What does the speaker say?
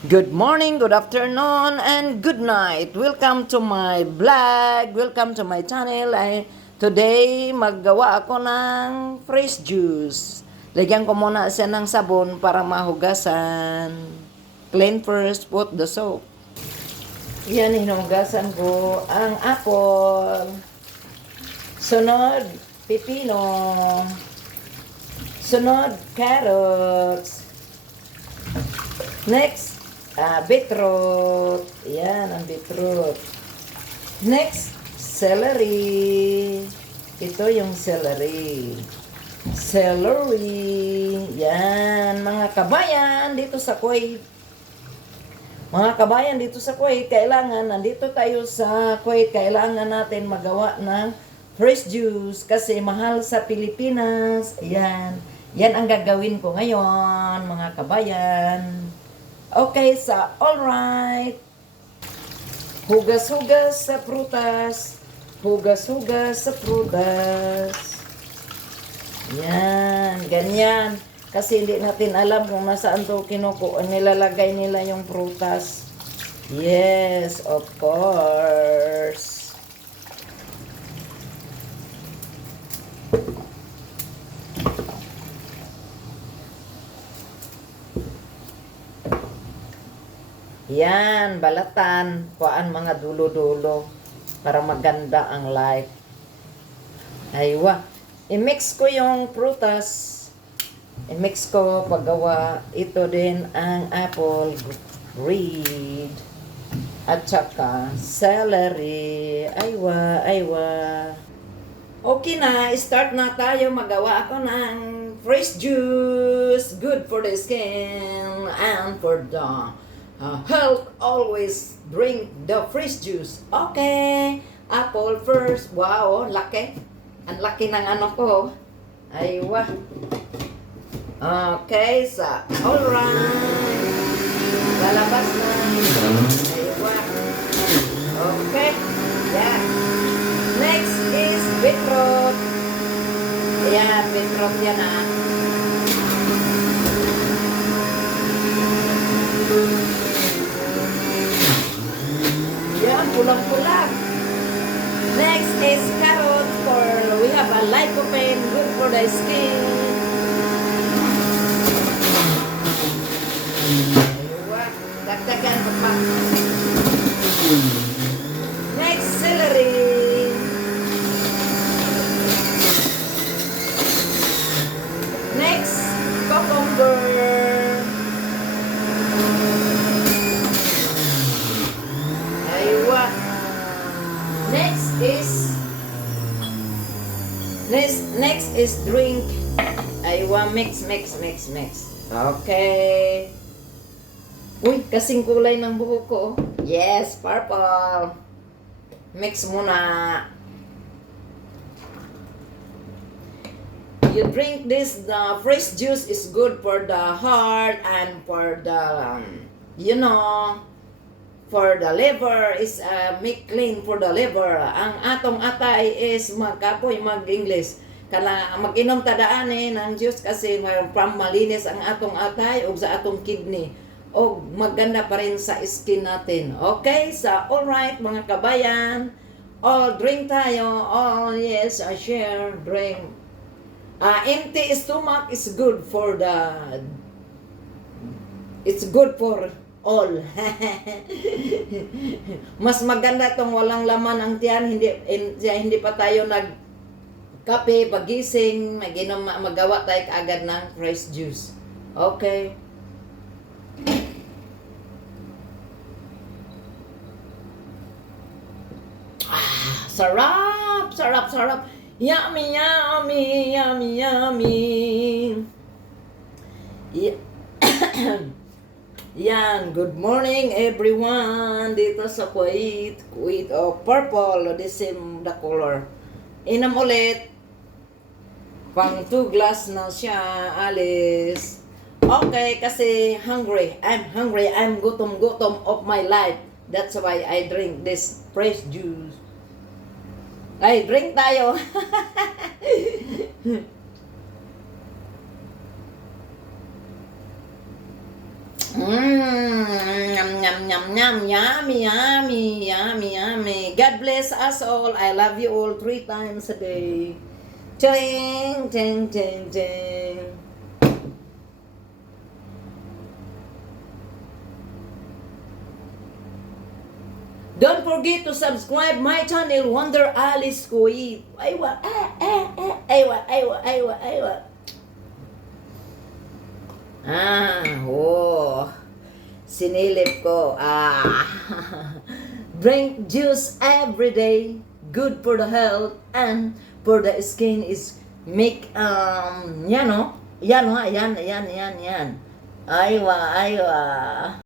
Good morning, good afternoon, and good night. Welcome to my vlog. Welcome to my channel. Today, maggawa ako ng fresh juice. Lagyan ko muna siya ng sabon para mahugasan. Clean first, put the soap. Yan, hinugasan ko ang apple. Sunod, pipino. Sunod, carrots. Next, beetroot. Yan, ang beetroot. Next, celery. Ito yung celery. Celery. Yan, mga kabayan dito sa Kuwait. Mga kabayan dito sa Kuwait, nandito tayo sa Kuwait, kailangan natin magawa ng fresh juice kasi mahal sa Pilipinas. Yan. Yan ang gagawin ko ngayon, mga kabayan. Okay, alright. Hugas-hugas sa prutas. Hugas-hugas sa prutas. Yan, ganyan. Kasi hindi natin alam kung nasaan to nilalagay nila yung prutas. Yes, of course. Yan, balatan. Kuhaan mga dulo-dulo para maganda ang light. Aywa. I-mix ko yung prutas. I-mix ko paggawa. Ito din ang apple reed. At saka celery. Aywa, aywa. Okay na, start na tayo. Magawa ako ng fresh juice. Good for the skin and for the health. Always drink the fresh juice. Okay, apple first. Wow, laki. Ang laki ng ano ko. Aywa. Okay, alright. Lalabas na. Aywa. Okay. Yeah. Next is beetroot. Yeah, beetroot yan ah. Yan, pulang-pulang. Next is carrots we have a lycopene, good for the skin. Aywa, dagdagan ko pa. Next, celery. Next, cucumber. Aywa. Next is drink. Aywa, mix. Okay. Uy, kasing kulay ng buhok ko. Yes, purple. Mix muna. You drink this, the fresh juice is good for the heart and for the, for the liver is make clean for the liver. Ang atong atay is mag-English. Kala mag-inom tadaan ng juice kasi from malinis ang atong atay o sa atong kidney. O maganda pa rin sa skin natin. Okay? Alright mga kabayan. All drink tayo. All yes, I share. Drink. Empty stomach is good for it's good for all. Mas maganda tong walang laman ang tiyan, hindi pa tayo kape pagising, magawa tayo kaagad ng fresh juice. Okay. Sarap. Yummy. Yan, good morning everyone dito sa Kuwait purple, the same the color. Inam ulit. Pang 2 glass na siya, alis. Okay, kasi I'm hungry, I'm gutom of my life. That's why I drink this fresh juice. Ay, drink tayo. Yum, yum, yummy, yummy, yummy, yummy. God bless us all. I love you all 3 times a day. Ting, ting, ting, ting. Don't forget to subscribe my channel, Wonder Alice Kuwait. Aywa, aywa, aywa, aywa, aywa. Sinilip ko. Drink juice every day. Good for the health and for the skin is make, yan. Aywa, aywa.